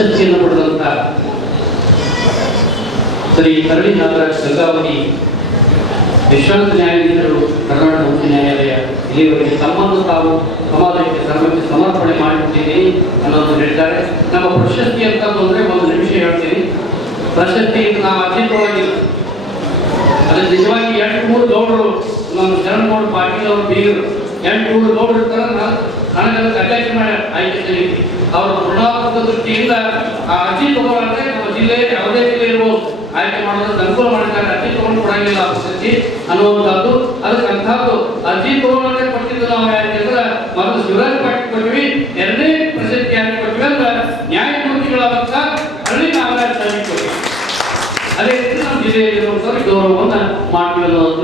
ಪ್ರಶಸ್ತಿಯನ್ನು ಪಡೆದಂತ ಶ್ರೀ ಕರಡಿ ನಾಗರಾಜ್ ಗಂಗಾವತಿ ವಿಶ್ರಾಂತ ನ್ಯಾಯಾಧೀಶರು ಕರ್ನಾಟಕ ಉಚ್ಚ ನ್ಯಾಯಾಲಯ ಇಲ್ಲಿವರೆಗೆ ತಮ್ಮನ್ನು ತಾವು ಸಮಾಜಕ್ಕೆ ಧರ್ಮಕ್ಕೆ ಸಮರ್ಪಣೆ ಮಾಡಿದ್ದೇನೆ ಅನ್ನೋದು ಹೇಳಿದ್ದಾರೆ. ನಮ್ಮ ಪ್ರಶಸ್ತಿ ಅಂತಂದು ಅಂದರೆ ಒಂದು ನಿಮಿಷ ಹೇಳ್ತೀನಿ. ಪ್ರಶಸ್ತಿ ನಾವು ಅತೀತವಾಗಿಲ್ಲ, ಅದು ನಿಜವಾಗಿ 8-3 ಗೌಡರು ನಮ್ಮ ಶರಣಗೌಡ ಪಾಟೀಲ್ ಅವರು ಬೀಗರು 8-3 ಗೌಡರು ಇರ್ತಾರೆ. ನನಗೆಲ್ಲ ಕಡ್ಡಾಯ ಮಾಡಿ ಆಯ್ಕೆ ಅವರ ಗುಣಾತ್ಮಕ ದೃಷ್ಟಿಯಿಂದ ಆ ಅರ್ಜಿ ತಗೊಳ್ಳಂದ್ರೆ ನಮ್ಮ ಜಿಲ್ಲೆ ಯಾವುದೇ ಜಿಲ್ಲೆ ಇರ್ಬೋದು ಆಯ್ಕೆ ಮಾಡೋದಕ್ಕೆ ಅನುಕೂಲ ಮಾಡಿದ್ದಾರೆ. ಅರ್ಜಿ ತಗೊಂಡು ಕೊಡಂಗಿಲ್ಲ ಪ್ರಶಸ್ತಿ ಅನ್ನುವಂಥದ್ದು. ಅದಕ್ಕೆ ಅಂಥದ್ದು ಅರ್ಜಿ ತಗೊಳ್ಳೋದೇ ಕೊಟ್ಟಿದ್ದು ನಾವು ಯಾಕೆಂದ್ರೆ ಮೊದಲು ಶಿವರಾಜ್ ಪಾಟೀಲ್ ಕೊಟ್ವಿ, 2ನೇ ಪ್ರಶಸ್ತಿ ಯಾಕೆ ಕೊಟ್ವಿ ಅಂದ್ರೆ ನ್ಯಾಯಮೂರ್ತಿಗಳಾದಂಥ ಹಳ್ಳಿ ನಾಗರಾಜ್ ಸಾಹೇಬ್ ಕೊಟ್ವಿ. ಅದೇ ರೀತಿ ನಮ್ಮ ಜಿಲ್ಲೆಯಲ್ಲಿರುವಂಥವ್ರು ಗೌರವವನ್ನು ಮಾಡ್ತೀವಿ ಅನ್ನೋದು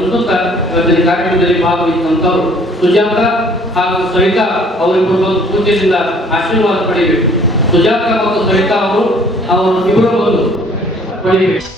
ಇವತ್ತಿನ ಕಾರ್ಯಕ್ರಮದಲ್ಲಿ ಭಾಗವಹಿಸಿದಂಥವ್ರು ಸುಜಾತ ಹಾಗೂ ಸವಿತಾ ಅವರಿಬ್ಬರು ಒಂದು ಪೂಜೆಯಿಂದ ಆಶೀರ್ವಾದ ಪಡೆಯಬೇಕು. ಸುಜಾತ ಮತ್ತು ಸವಿತಾ ಅವರು ಇಬ್ಬರು ಒಂದು ಪಡೆಯಬೇಕು.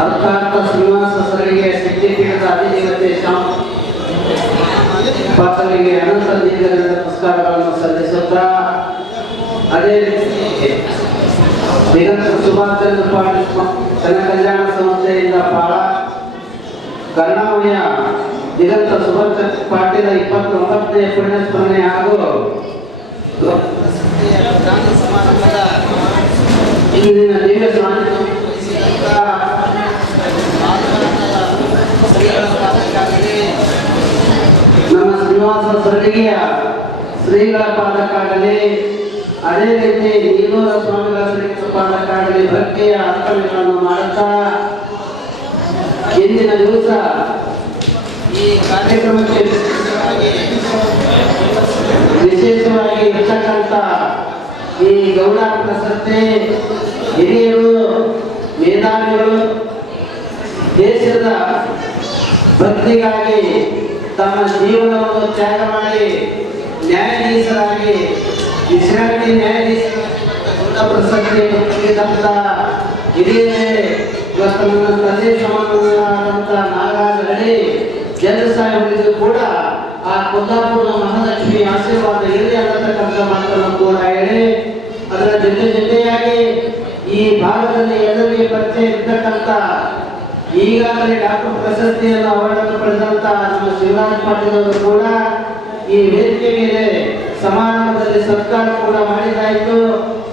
ಅರ್ಥಾತ್ ಶ್ರೀನಿವಾಸ ಸರಿಗೆ ಶಕ್ತಿಪೀಠದ ಅಧಿದೇವತೆ ಪಾತ್ರರಿಗೆ ಅನಂತ ದೀರ್ಘದಿಂದ ನಮಸ್ಕಾರಗಳನ್ನು ಸಲ್ಲಿಸುತ್ತಾ, ಅದೇ ರೀತಿ ದಿಗಂತ ಸುಭಾಷ್ ಚಂದ್ರ ಪಾಟೀಲ್ ಜನಕಲ್ಯಾಣ ಸಂಸ್ಥೆಯಿಂದ ಪಾಳ ಕರ್ನಾವಳಿಯ ದಿಗಂತ ಸುಭಾಷ್ ಚಂದ್ರ ಪಾಟೀಲ 29ನೇ ಪುಣ್ಯಸ್ಮರಣೆ ಹಾಗೂ ಇಂದಿನ ದಿವ್ಯ ನಮ್ಮ ಶ್ರೀನಿವಾಸ ಸರಣಿಯ ಶ್ರೀಗಳ ಪಾದಕ್ಕಾಗಲಿ, ಅದೇ ರೀತಿ ನೀಲೂರ ಸ್ವಾಮಿಗಳ ಶ್ರೀಗಳ ಪಾದಕ್ಕಾಗಲಿ ಭಕ್ತಿಯ ಅರ್ಪಣೆಗಳನ್ನು ಮಾಡುತ್ತಾ ಇಂದಿನ ದಿವಸ ಈ ಕಾರ್ಯಕ್ರಮಕ್ಕೆ ವಿಶೇಷವಾಗಿ ಇರ್ತಕ್ಕಂಥ ಈ ಗೌಡ ಪ್ರಶಸ್ತಿ ಹಿರಿಯರು, ಮೇಧಾವಿಗಳು ದೇಶದ ಭಕ್ತಿಗಾಗಿ ತಮ್ಮ ಜೀವನವನ್ನು ತ್ಯಾಗ ಮಾಡಿ ನ್ಯಾಯಾಧೀಶರಾಗಿ ವಿಶ್ರಾಂತಿ ನ್ಯಾಯಾಧೀಶರಾಗಿ ಗೌಡ ಪ್ರಶಸ್ತಿಯನ್ನು ಪಡೆದಂಥ ಹಿರಿಯರೇ ಇವತ್ತು ನನ್ನ ತಂದೆ ಸಮಾನವಾದಂಥ ನಾಗರಾಜ ಹಳ್ಳಿ ಜನ ಸಾಹೇಬರಿಗೂ ಕೂಡ ಆ ಕುಂದಾಪುರದ ಮಹಾಲಕ್ಷ್ಮಿ ಆಶೀರ್ವಾದ ಇರಲಿ ಅನ್ನತಕ್ಕಂಥ ಮಾತನ್ನು ಕೂಡ ಹೇಳಿ, ಅದರ ಜೊತೆಯಾಗಿ ಈ ಭಾಗದಲ್ಲಿ ಎಲ್ಲರಿಗೆ ಪರಿಚಯ ಇರ್ತಕ್ಕಂಥ ಈಗಾಗಲೇ ಡಾಕ್ಟರ್ ಪ್ರಶಸ್ತಿಯನ್ನು ಅವಾರ್ಡನ್ನು ಪಡೆದಂತ ನಮ್ಮ ಶಿವರಾಜ್ ಪಾಟೀಲ್ ಅವರು ಕೂಡ ಈ ವೇದಿಕೆ ಮೇಲೆ ಸಮಾರಂಭದಲ್ಲಿ ಸತ್ಕಾರ ಕೂಡ ಮಾಡಿದಾಯಿತು.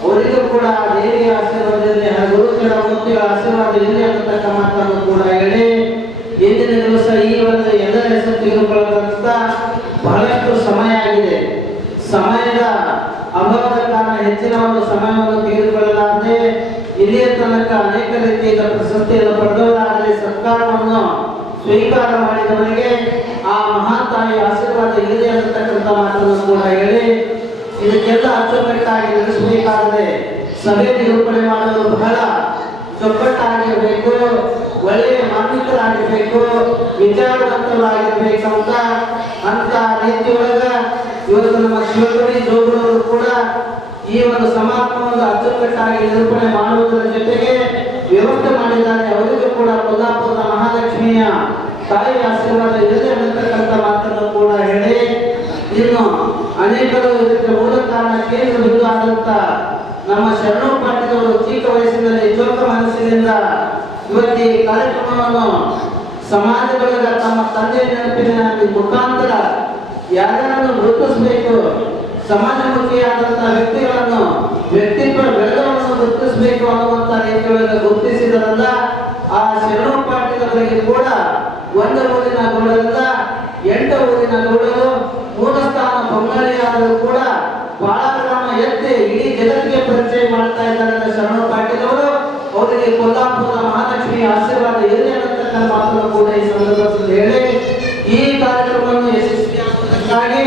ಅವರಿಗೂ ಕೂಡ ದೇವಿಯ ಆಶೀರ್ವಾದದಲ್ಲಿ ಗುರುಗಳ ಮೂರ್ತಿಗಳ ಆಶೀರ್ವಾದ ಇರಲಿ ಅನ್ನತಕ್ಕ ಮಾತನ್ನು ಕೂಡ ಹೇಳಿ, ಇಂದಿನ ದಿವಸ ಈ ಒಂದು ಎಲ್ಲರ ಹೆಸರು ತೆಗೆದುಕೊಳ್ಳುವಂತ ಬಹಳಷ್ಟು ಸಮಯ ಆಗಿದೆ. ಸಮಯದ ಅಭಾವದ ಕಾರಣ ಹೆಚ್ಚಿನ ಒಂದು ಸಮಯವನ್ನು ತೆಗೆದುಕೊಳ್ಳಲಾರದೆ ಇಲ್ಲಿಯ ತನಕ ಅನೇಕ ರೀತಿಯ ಪ್ರಶಸ್ತಿಯನ್ನು ಪಡೆದವರಾದರೆ ಸರ್ಕಾರವನ್ನು ಸ್ವೀಕಾರ ಮಾಡಿದವರಿಗೆ ಆ ಮಹಾನ್ ತಾಯಿಯ ಆಶೀರ್ವಾದ ಇದೆ ಅನ್ನತಕ್ಕಂಥ ಮಾತನ್ನು ಕೂಡ ಹೇಳಿ, ಇದಕ್ಕೆಲ್ಲ ಅಚ್ಚುಕಟ್ಟಾಗಿ ನಡೆಸಬೇಕಾದರೆ ಸಭೆ ನಿರೂಪಣೆ ಮಾಡಲು ಬಹಳ ಚೊಕ್ಕಟ್ಟಾಗಿರಬೇಕು, ಒಳ್ಳೆಯ ಮಾರ್ಮಿಕರಾಗಿರ್ಬೇಕು, ವಿಚಾರವಂತರಾಗಿರ್ಬೇಕಂತ ಅಂತ ರೀತಿಯೊಳಗ ಇವತ್ತು ನಮ್ಮ ಶಿವಕುಡಿ ಜೋಗುಳವರು ಕೂಡ ಈ ಒಂದು ಸಮಾರಂಭವನ್ನು ಅಚ್ಚುಕಟ್ಟಾಗಿ ನಿರೂಪಣೆ ಮಾಡುವುದರ ಜೊತೆಗೆ ವ್ಯವಸ್ಥೆ ಮಾಡಿದ್ದಾರೆ. ಅವರಿಗೂ ಕೂಡ ಕುಂದಾಪುರದ ಮಹಾಲಕ್ಷ್ಮಿಯ ತಾಯಿಯ ಆಶೀರ್ವಾದ ಇದೆ ಅನ್ನತಕ್ಕಂಥ ಮಾತನ್ನು ಕೂಡ ಹೇಳಿ, ಇನ್ನು ಅನೇಕರು ಇದಕ್ಕೆ ಮೂಲ ಕಾರಣ ಕೇಂದ್ರ ಬಿಂದು ಆದಂತ ನಮ್ಮ ಶರಣು ಪಾಟೀಲ್ ಅವರು ಚಿಕ್ಕ ವಯಸ್ಸಿನಲ್ಲಿ ಈ ಕಾರ್ಯಕ್ರಮವನ್ನು ಸಮಾಜದೊಳಗ ತಮ್ಮ ತಂದೆ ನೆನಪಿನ ಮುಖಾಂತರ ಯಾರನ್ನು ಗುರುತಿಸಬೇಕು, ಸಮಾಜಮುಖಿಯಾದಂತಹ ವ್ಯಕ್ತಿಗಳನ್ನು ವ್ಯಕ್ತಿತ್ವ ಬೆಳೆದವನ್ನು ಗುರುತಿಸಬೇಕು ಅನ್ನುವಂತ ರೀತಿಯೊಳಗೆ ಗುರುತಿಸಿದ್ರಲ್ಲ ಆ ಶರಣು ಪಾಟೀಲವರಿಗೆ ಕೂಡ 1 ಊರಿನ ಗೌಡರಿಂದ 8 ಊರಿನ ಗೌಡರು 3 ಸ್ಥಾನ ಬೊಮ್ಮಳಿಯಾದರೂ ಕೂಡ ಬಹಳ ಕ್ರಮ ಎತ್ತಿ ಇಡೀ ಜಗತ್ತಿಗೆ ಪರಿಚಯ ಮಾಡ್ತಾ ಇದ್ದಾರೆ ಶರಣು ಪಾಟೀಲ್ ಅವರು. ಅವರಿಗೆ ಕೊಲ್ಲಾಪುರ ಮಹಾಲಕ್ಷ್ಮಿ ಆಶೀರ್ವಾದ ಇರಲಿ ಅನ್ನತಕ್ಕಂಥ ಮಾತನ್ನು ಕೂಡ ಈ ಸಂದರ್ಭದಲ್ಲಿ ಹೇಳಿ ಈ ಕಾರ್ಯಕ್ರಮವನ್ನು ಯಶಸ್ವಿಯಾಗುವುದಕ್ಕಾಗಿ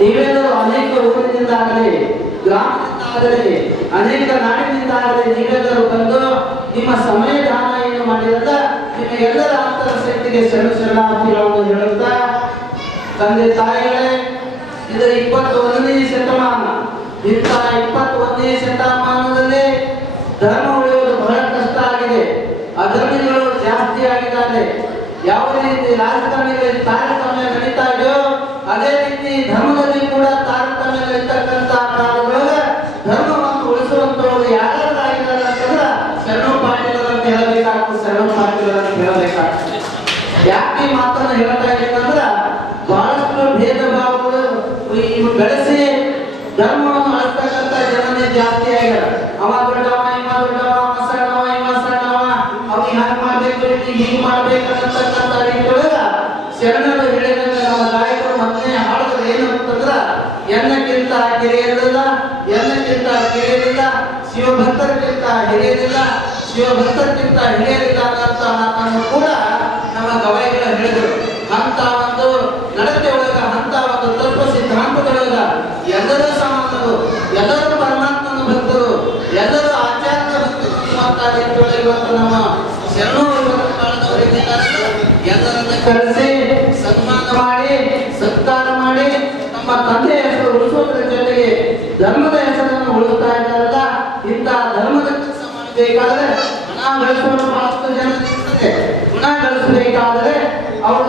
ನೀವೆಲ್ಲರೂ ಅನೇಕ ಊರಿನಿಂದಾಗಲಿ, ಗ್ರಾಮದಿಂದಾಗಲಿ, ಅನೇಕ ನಾಡಿನಿಂದಾಗಲಿ ನೀವೆಲ್ಲರೂ ಬಂದು ನಿಮ್ಮ ಸಮಯ ದಾನ ಏನು ಮಾಡಿರದ ನಿಮ್ಮ ಎಲ್ಲರ ಅಂತರ ಶಕ್ತಿಗೆ ಶರಣಾರ್ಥಿಗಳನ್ನು ಹೇಳುತ್ತಾ, ತಂದೆ ತಾಯಿಗಳೇ, ಇದು 21ನೇ ಶತಮಾನ. ಇಂಥ 21ನೇ ಶತಮಾನದಲ್ಲಿ ಧರ್ಮ ಉಳಿಯುವುದು ಬಹಳ ಕಷ್ಟ ಆಗಿದೆ. ಅಧರ್ಮಿಗಳು ಜಾಸ್ತಿ ಆಗಿದ್ದಾರೆ. ಯಾವ ರೀತಿ ರಾಜಕಾರಣಿಗಳಿಗೆ ತಾರತಮ್ಯ ನಡೀತಾ ಇದೆಯೋ ಅದೇ ರೀತಿ ಧರ್ಮದಲ್ಲಿ ಕೂಡ ತಾರತಮ್ಯ ನಡೀತಕ್ಕಂಥ ಕಾಲದೊಳಗೆ ಧರ್ಮವನ್ನು ಉಳಿಸುವಂತವರು ಯಾರಾಗಿದ್ದಾರೆ ಅಂತಂದ್ರೆ ಶರಣು ಪಾಟೀಲರ ಅಂತ ಹೇಳಬೇಕಾಗ್ತದೆ. ಶರಣು ಪಾಟೀಲರ ಅಂತ ಹೇಳಬೇಕಾಗ್ತದೆ. ಯಾಕೆ ಮಾತನ್ನು ಹೇಳ್ತಾ ಇದ್ದೀನಂದ್ರೆ ಬಹಳಷ್ಟು ಭೇದ ಭಾವಗಳು ಬೆಳೆಸಿ ಧರ್ಮವನ್ನು ಅಳಿಸ್ತಕ್ಕಂಥ ಜನನೇ ಜಾಸ್ತಿ ಆಗ್ಯಾರ. ಅವ ದೊಡ್ಡವ, ಇವ ದೊಡ್ಡವ, ಅವ ಸಣ್ಣವ, ಇವ ಸಣ್ಣವ, ಅವ್ನಿಗೆ ಹಂಗೆ ಮಾಡ್ಬೇಕು, ಹೀಗೆ ಮಾಡ್ಬೇಕಂತಕ್ಕಂಥ ರೀತಿಯೊಳಗ ಶರಣರು ಹೇಳಿದಂಗ ನಮ್ಮ ಗಾಯಕರು ಮೊದಲನೇ ಹಾಡಿದ್ರೆ ಏನಂತಂದ್ರ ಎನ್ನಕ್ಕಿಂತ ಕಿರಿಯರಿಲ್ಲ, ಎನ್ನಕ್ಕಿಂತ ಕಿರಿಯರಿಲ್ಲ, ಶಿವಭಕ್ತರಿಗಿಂತ ಹಿರಿಯರಿಲ್ಲ, ಶಿವಭಕ್ತರಿಗಿಂತ ಹಿರಿಯರಿಲ್ಲ ಅಂತ ಮಾತನ್ನು ಕೂಡ ನಮ್ಮ ಗವಾಯಿಗಳು ಹೇಳಿದರು. ಅಂತ ಒಂದು ನಡತೆ ಒಳಗ, ಅಂತ ಒಂದು ತತ್ವ ಸಿದ್ಧಾಂತದೊಳಗ ಎಲ್ಲರೂ ಸಮಾನರು, ಎಲ್ಲರೂ ಪರಮಾತ್ಮನ ಭಕ್ತರು, ಎಲ್ಲರೂ ಆಚಾರ್ಯ ಭಕ್ತರು ಇವತ್ತು ನಮ್ಮ ಶರಣು ಎಲ್ಲರನ್ನ ಕರೆಸಿ ಸನ್ಮಾನ ಮಾಡಿ ಸತ್ಕಾರ ಮಾಡಿ ನಮ್ಮ ತಂದೆಯ ಹೆಸರು ಉಳಿಸುವುದರ ಜೊತೆಗೆ ಧರ್ಮದ ಹೆಸರನ್ನು ಉಳಿಸ್ತಾ ಇದ್ದಾರಲ್ಲ. ಇಂಥ ಧರ್ಮದ ಕೆಲಸ ಮಾಡಬೇಕಾದ್ರೆ ಹಣ ಗಳಿಸುವುದು ಬಹಳಷ್ಟು ಜನ ಇರ್ತದೆ. ಹಣ ಗಳಿಸಬೇಕಾದ್ರೆ ಅವರ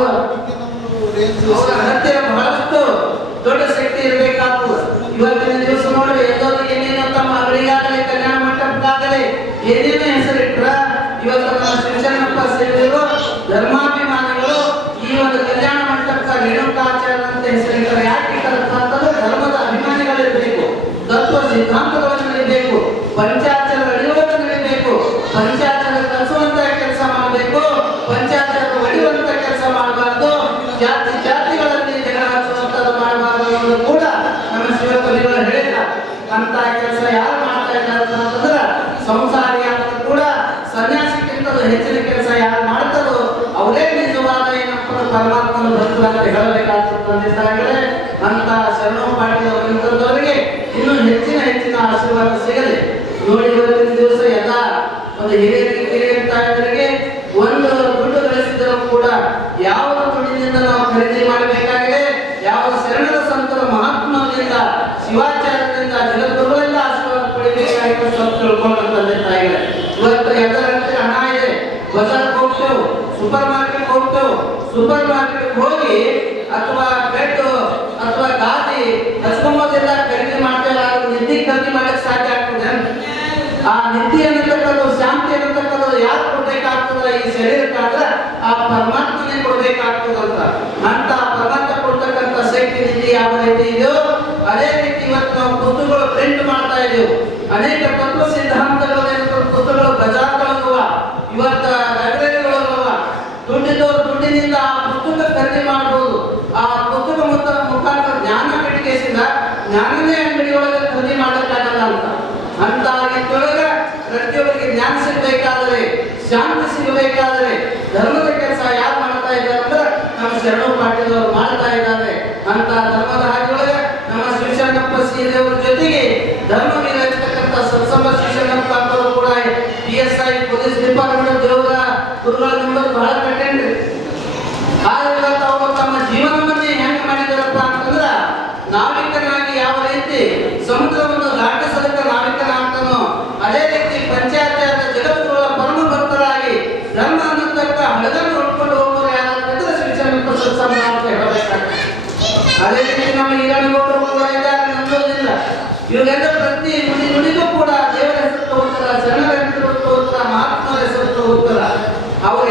ಹತ್ತಿರ ಬಹಳಷ್ಟು ದೊಡ್ಡ ಶಕ್ತಿ ಇರಬೇಕಾಗ್ತದೆ. ಇವತ್ತಿನ ದಿವಸ ನೋಡಿ ಎಲ್ಲರೂ ಏನೇನೋ ತಮ್ಮ ಮಗಳಿಗಾಗಲಿ ಕಲ್ಯಾಣ ಮಂಟಪಕ್ಕಾಗಲಿ ಏನೇನೋ ಹೆಸರಿಟ್ರ ಇವತ್ತು ನಮ್ಮ ಶಿವಶರಣಪ್ಪ ಸೇರಿದರು ಧರ್ಮಾಭಿಮಾನಿಗಳು ಈ ಒಂದು ಕಲ್ಯಾಣ ಮಂಟಪಕ್ಕೆ ರೇಣುಕಾಚಾರ್ಯ ಅಂತ ಹೆಸರಿಟ್ಟಾರೆ. ಯಾಕೆ ಇಟ್ಟಾರಪ್ಪ ಅಂತಂದ್ರೆ ಧರ್ಮದ ಅಭಿಮಾನಿಗಳಿರಬೇಕು, ತತ್ವ ಸಿದ್ಧಾಂತಗಳನ್ನು ನಡೀಬೇಕು, ಪಂಚಾಚಾರ ನಡೆಯುವಂತ ನಡೀಬೇಕು, ಪಂಚಾಚಾರ ಕಲಿಸುವಂತ ಕೆಲಸ ಮಾಡಬೇಕು, ಪಂಚಾಚಾರ ಒಡೆಯುವಂತ ಕೆಲಸ ಮಾಡಬಾರ್ದು, ಜಾತಿ ಜಾತಿಗಳಲ್ಲಿ ಜಗಳ ಹಚ್ಚುವಂತದ್ದು ಮಾಡಬಾರ್ದು ಅನ್ನೋದು ಕೂಡ ನಮ್ಮ ಶಿವಕವಿಗಳು ಹೇಳಿದ್ದಾರೆ. ಅಂತ ಕೆಲಸ ಯಾರು ಮಾಡ್ತಾ ಇದ್ದಾರೆ ಅಂತಂದ್ರೆ ಸಂಸಾರಿ ಆದರೂ ಕೂಡ ಸನ್ಯಾಸಕ್ಕಿಂತಲೂ ಹೆಚ್ಚಿನ ಕೆಲಸ ಯಾರು ಮಾಡ್ತಾರೋ ಅವರೇ ನಿಜವಾದ ಏನಪ್ಪ ಪರಮಾತ್ಮನ ಭಕ್ತರು ಅಂತ ಹೇಳಬೇಕಾಗ್ತದೆ. ಅಂತ ಶರಣು ಪಾಟೀಲ್ ಅವರಿಂಥವರಿಗೆ ಇನ್ನೂ ಹೆಚ್ಚಿನ ಆಶೀರ್ವಾದ ಸಿಗಲಿ. ನೋಡಿ ಇವತ್ತಿನ ದಿವಸ ಎಲ್ಲ ಒಂದು ಹಿರಿಯ ತಾಯಂದರಿಗೆ ಒಂದು ದುಡ್ಡು ಗಳಿಸಿದರೂ ಕೂಡ ಯಾವ ದುಡ್ಡಿನಿಂದ ನಾವು ಖರೀದಿ ಮಾಡಬೇಕಾಗಿದೆ, ಯಾವ ಶರಣರ ಸಂತರ ಮಹಾತ್ಮದಿಂದ ಶಿವಾಚಾರ್ಯರಿಂದ ಜಗದ್ಗುರುಗಳಿಂದ ಆಶೀರ್ವಾದ ಪಡಿಬೇಕಾಗಿದೆ ಸ್ವಲ್ಪ ತಿಳ್ಕೊಂಡು ತಂದೆ ತಾಯಿಗಳೇ. ಇವತ್ತು ಎಲ್ಲರ ಹತ್ರ ಹಣ ಇದೆ, ಬಜಾರ್ಗೆ ಹೋಗ್ತೇವೆ, ಸೂಪರ್ ಮಾರ್ಕೆಟ್ ಹೋಗ್ತೇವೆ, ಸೂಪರ್ ಮಾರ್ಕೆಟ್ ಹೋಗಿ ಅಥವಾ ಬೆಡ್ ಅಥವಾ ಗಾದಿ ಹಚ್ಕೊಂಬೋದೆಲ್ಲ ಖರೀದಿ ಮಾಡ್ತೇವೆ. ಆದ್ರೆ ನಿಧಿ ಖರೀದಿ ಮಾಡಕ್ಕೆ ಸಾಧ್ಯ ಆಗ್ತದೆ. ಆ ನಿಧಿ ಅನ್ನತಕ್ಕದ್ದು, ಶಾಂತಿ ಅನ್ನತಕ್ಕದ್ದು ಯಾರು ಕೊಡ್ಬೇಕಾಗ್ತದ ಈ ಶರೀರಕ್ಕಾದ್ರೆ ಆ ಪರಮಾತ್ಮನೇ ಕೊಡ್ಬೇಕಾಗ್ತದಂತ. ಅಂತ ಪರಮಾತ್ಮ ಕೊಡ್ತಕ್ಕಂಥ ಶಕ್ತಿ ನಿಧಿ ಯಾವ ರೀತಿ ಇದೆಯೋ ಅದೇ ರೀತಿ ಇವತ್ತು ನಾವು ಪುಸ್ತಕಗಳು ಪ್ರಿಂಟ್ ಮಾಡ್ತಾ ಇದ್ದೇವೆ. ಅನೇಕ ತತ್ವ ಸಿದ್ಧಾಂತಗಳು ಪುಸ್ತಕಗಳು ಬಜಾರ್ಗಳವ, ಇವತ್ತ ಲೈಬ್ರರಿಗಳವ. ದುಡ್ಡಿದ್ದವರು ದುಡ್ಡಿನಿಂದ ಆ ಪುಸ್ತಕ ಖರೀದಿ ಮಾಡಬಹುದು. ಆ ಪುಸ್ತಕ ಮುಖಾಂತರ ಜ್ಞಾನ ಪೆಟ್ಟಿಗೆಸಿಂದ ಜ್ಞಾನನೇ ಅಂಗಡಿಯೊಳಗೆ ಖರೀದಿ ಮಾಡಕ್ಕಾಗಲ್ಲ ಅಂತ. ಅಂತ ರೀತಿಯೊಳಗೆ ಪ್ರತಿಯೊಬ್ಬರಿಗೆ ಜ್ಞಾನ ಸಿಗಬೇಕಾದರೆ, ಶಾಂತಿ ಸಿಗಬೇಕಾದರೆ ಧರ್ಮದ ಕೆಲಸ ಯಾರು ಮಾಡ್ತಾ ಇದ್ದಾರೆ ಅಂದ್ರೆ ನಮ್ಮ ಶರಣು ಪಾಟೀಲ್ ಅವರು ಮಾಡ್ತಾ ಇದ್ದಾರೆ. ಅಂತ ಧರ್ಮದ ಹಾದಿಯೊಳಗೆ ನಮ್ಮ ಶಿವಶರಣಪ್ಪ ಸೀರೆಯವರ ಜೊತೆಗೆ ಧರ್ಮವೀರ ಇರ್ತಕ್ಕಂಥ ಸತ್ಸಂಗ ಶಿವಶರಣಪ್ಪ ಅವರು ಕೂಡ PSI ಪೊಲೀಸ್ ಡಿಪಾರ್ಟ್ಮೆಂಟ್ ದೇವರ ಗುರುಗಳ ನಂಬರ್ ಬಹಳ ಕಟ್ಟೆಂಡ್ರಿ. ಆದ್ರೆ ಅವರು ತಮ್ಮ ಜೀವನವನ್ನೇ ಹೆಂಗೆ ಮಾಡಿದಾರಪ್ಪ ಅಂತಂದ್ರ ನಾವಿಕನಾಗಿ ಯಾವ ರೀತಿ ಸಮುದ್ರವನ್ನು ದಾಟಿಸಲಿಕ್ಕ ನಾವಿಕನಾಗ್ತಾನೋ ಅದೇ ರೀತಿ ಪಂಚಾಚಾರ್ಯ ಜಗದ್ಗುರುಗಳ ಪರಮ ಭಕ್ತರಾಗಿ ಧರ್ಮ ಅನ್ನತಕ್ಕ ಹಡಗನ್ನು ಹೊಡ್ಕೊಂಡು ಹೋಗೋರು ಯಾರಂತಂದ್ರೆ ಶಿವಶರಣಪ್ಪ ಸತ್ಸಂಗ ಅಂತ ಹೇಳಬೇಕಾಗ್ತದೆ. ಅದೇ ರೀತಿ ನಮ್ಮ ಈರಣ್ಣಗೌಡರು ಕೂಡ ಇದ್ದಾರೆ, ನಂಬೋದಿಲ್ಲ. ಇವೆಲ್ಲ ಪ್ರತಿ ನುಡಿಗೂ ಕೂಡ ದೇವರ ಹೆಸರು ತಗೋತಾರ, ಶರಣರ ಹೆಸರು ತಗೋತಾರ, ಮಹಾತ್ಮರ ಹೆಸರು ತಗೋತಾರ. ಅವ್ರ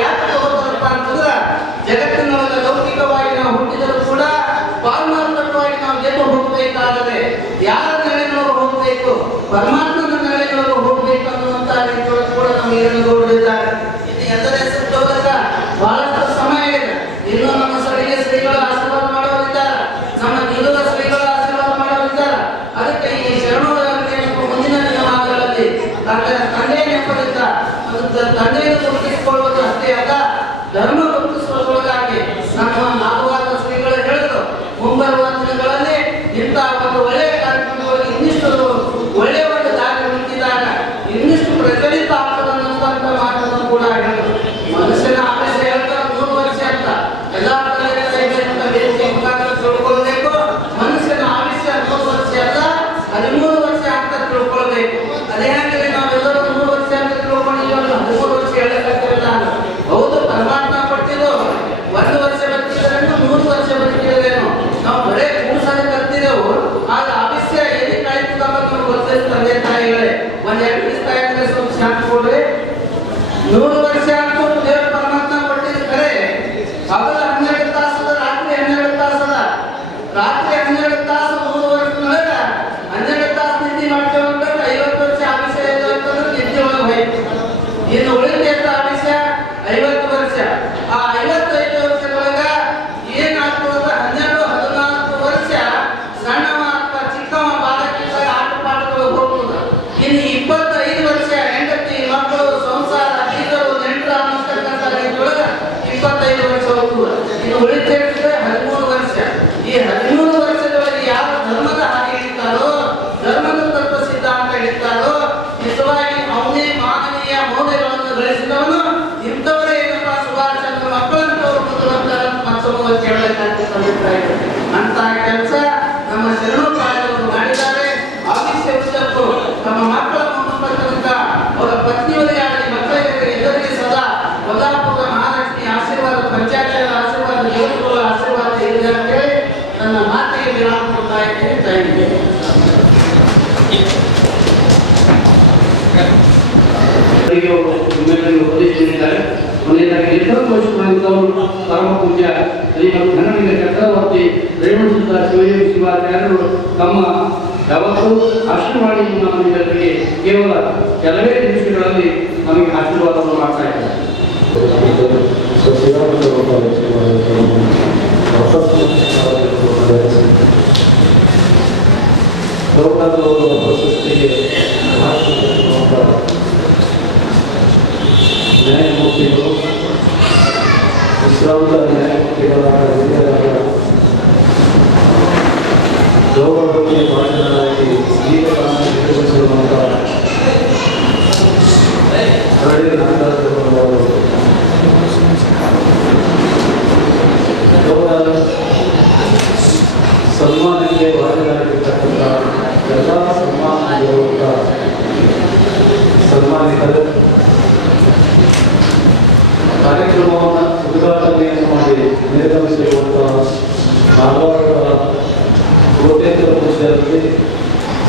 ನೆಪದಿಂದ ಒಂದು ತಂದೆಯನ್ನು ಗುರುತಿಸಿಕೊಳ್ಳುವುದು ಅಷ್ಟೇ ಅಲ್ಲ, ಧರ್ಮ ಗುರುತಿಸುವುದರೊಳಗಾಗಿ ನಮ್ಮ ನಾಲ್ವಾರು ಶ್ರೀಗಳು ಹೇಳಿದ್ರು, ಮುಂಬರುವ ದಿನಗಳಲ್ಲಿ ಇಂತಹ ಒಂದು ಒಳ್ಳೆಯ ಕಾರ್ಯಕ್ರಮಗಳಿಗೆ ಇನ್ನಿಷ್ಟು ಒಳ್ಳೆಯ ಒಂದು ದಾರಿ ನಿಂತಿದಾಗ ಇನ್ನಿಷ್ಟು ಪ್ರಚಲಿತ ಆಗ್ತದನ್ನುವಂತ ಮಾತನ್ನು ಕೂಡ ಹೇಳಿದ್ರು. ಮನುಷ್ಯನ ಆವೇಶ ಹೇಳ್ತಾರೆ 3 ವರ್ಷ ಅಂತ ಎಲ್ಲಾ ಮುಖಾಂತರ ತಿಳ್ಕೊಳ್ಬೇಕು. ಮನುಷ್ಯನ ಆವೇಶ 3 ವರ್ಷ ಅಲ್ಲ 13 ವರ್ಷ ಅಂತ ತಿಳ್ಕೊಳ್ಬೇಕು. ಅದೇ ಹಾಗೆ ನಾವೆಲ್ಲರೂ 3 ವರ್ಷ ಅಂತ ತಿಳ್ಕೊಂಡಿದ್ದೀವಿ, 13 ವರ್ಷ ಹೇಳಕ್ಕಾಗ್ತಿಲ್ಲ. ಹೌದು, ಪರಮಾತ್ಮ ಕೊಟ್ಟಿದ್ದು 1 ವರ್ಷ ಬದುಕಿದ್ರೇನು 3 ವರ್ಷ ಬದುಕಿದ್ರೇನು, ನಾವು ಬರೇ 3 ಸಾಲ ಕಲ್ತಿದ್ದೆವು. ಆಗ ಆವೇಶ ಏನಕ್ಕೆ ಆಯ್ತು ನಮಗೆ ಗೊತ್ತಿಲ್ಲ. ತಂದೆ ತಾಯಿಗಳೇ ಒಂದ್ 2 ದಿವಸ ತಾಯಿಗಳೇ ಸ್ವಲ್ಪ ಶಾಂತಿ ಕೊಡ್ರಿ. 100 ವರ್ಷ ಅಂತೂ ದೇವ್ರ ಪರಮಾತ್ಮ ಕೊಟ್ಟಿದ್ದು ಖರೆ. ಹಗಲ 12 ತಾಸದ, ರಾತ್ರಿ 12 ತಾಸದ. ರಾತ್ರಿ 12 ತಾಸು 3 ವರ್ಷದೊಳಗ 12 ತಾಸು ನಿದ್ದೆ ಮಾಡ್ತೇವೆ ಅಂತಂದ್ರೆ 50 ವರ್ಷ ಆವೇಶ ಇದೆ ಅಂತಂದ್ರೆ ನಿದ್ದೆ ಒಳಗೆ ಹೋಯ್ತು. ಇನ್ನು ಉಳಿದ ಆವೇಶ 50 ವರ್ಷ. ಆ 55 ವರ್ಷದೊಳಗ ಏನಾಗ್ತದ, 12, 14 ವರ್ಷ ಸಣ್ಣವ ಅಥವಾ ಚಿಕ್ಕವ ಬಾಲಕಿದ್ದಾಗ ಆಟ ಪಾಠಗಳು ಹೋಗ್ತದ. ಇನ್ನು 25 ವರ್ಷ ಹೆಂಡತಿ ಮಕ್ಕಳು ಸಂಸಾರ ಬೀಗರು ನೆಂಟರು ಅನ್ನತಕ್ಕಂಥ ರೀತಿಯೊಳಗ 25 ವರ್ಷ ಹೋಗ್ತದ. ಇನ್ನು ಉಳಿದ 13 ವರ್ಷ. ಈ 13 ವರ್ಷದೊಳಗೆ ಯಾವ ಧರ್ಮದ ಹಾಗೆ ಹಿಡಿತಾರೋ, ಧರ್ಮದ ತತ್ವ ಸಿದ್ಧಾಂತ ಹಿಡಿತಾರೋ, ನಿಜವಾಗಿ ಅವನೇ ಮಾನವೀಯ ಮೌಲ್ಯಗಳನ್ನು ಗಳಿಸಿದವನು. ಇಂಥವರೇ ಏನಪ್ಪಾ ಸುಭಾಷ್ ಚಂದ್ರ ಮಕ್ಕಳಂತವ್ರು ಮುಂದುವಂತ ಮತ್ತೊಬ್ಬ ಕೇಳಬೇಕಾಗ್ತದೆ. ಅಂತ ಕೆಲಸ ನಮ್ಮ ಶರಣೋಪಾಯವರು ಮಾಡಿದ್ದಾರೆ. ಆಫೀಸ್ಯ ಉದ್ದಕ್ಕೂ ತಮ್ಮ ಮಕ್ಕಳ ಮುಂಬರ್ತಕ್ಕಂಥ ಅವರ ಪತ್ನಿಯವರೇ ಆಗಲಿ ಮಕ್ಕಳಿಗೆ ಎಲ್ಲರಿಗೆ ಸದಾ ಕೊಲ್ಲಾಪುರ ಮಹಾಲಕ್ಷ್ಮಿ ಆಶೀರ್ವಾದ, ಪಂಚಾಯತ್ ಆಶೀರ್ವಾದ, ದೇವರುಗಳ ಆಶೀರ್ವಾದ ಇದೆ ಅಂತೇಳಿ ನನ್ನ ಮಾತಿಗೆ ವಿರಾಮ ಕೊಡ್ತಾ ಇದ್ದೀನಿ. Thank you. ಉದ್ದೇಶಿಸಿದ್ದಾರೆ. ಮೊದಲನೇದಾಗಿ ನಿರ್ಧರಿಸಿರುವಂತವರು ಪರಮ ಪೂಜ್ಯ ಶ್ರೀಮದ್ ಧನಲಿಂಗ ಚಕ್ರವರ್ತಿ ರೇವಣಸಿದ್ಧ ಶಿವಾಚಾರ್ಯರು ತಮ್ಮ ಯಾವತ್ತೂ ಆಶೀರ್ವಾದವನ್ನು ನಮಗೆ ಕೇವಲ ಕೆಲವೇ ನಿಮಿಷಗಳಲ್ಲಿ ನಮಗೆ ಆಶೀರ್ವಾದವನ್ನು ಮಾಡ್ತಾ ಇದ್ದಾರೆ. ನ್ಯಾಯಮೂರ್ತಿಗಳು, ವಿಶ್ರಾಂತ ನ್ಯಾಯಮೂರ್ತಿಗಳಾದ ಗೌರವ ಬಗ್ಗೆ ಮಾತನಾಡಿ ಜೀವನವನ್ನು ನಿರ್ವಹಿಸಿರುವಂಥ ಗೌರವ ಸನ್ಮಾನಕ್ಕೆ ಭಾಜನರಾಗಿರ್ತಕ್ಕಂಥ ಎಲ್ಲ ಸನ್ಮಾನಗಳಿರುವಂಥ ಸನ್ಮಾನಿತರು, ಕಾರ್ಯಕ್ರಮವನ್ನು ಉದ್ಘಾಟನೆಯನ್ನು ಮಾಡಿ ನಿರ್ಗಮಿಸಿರುವಂತಹ ನಾಲ್ವಾರ ಕೋಟೇಂದ್ರ ಪೂಜಾರಿಗೆ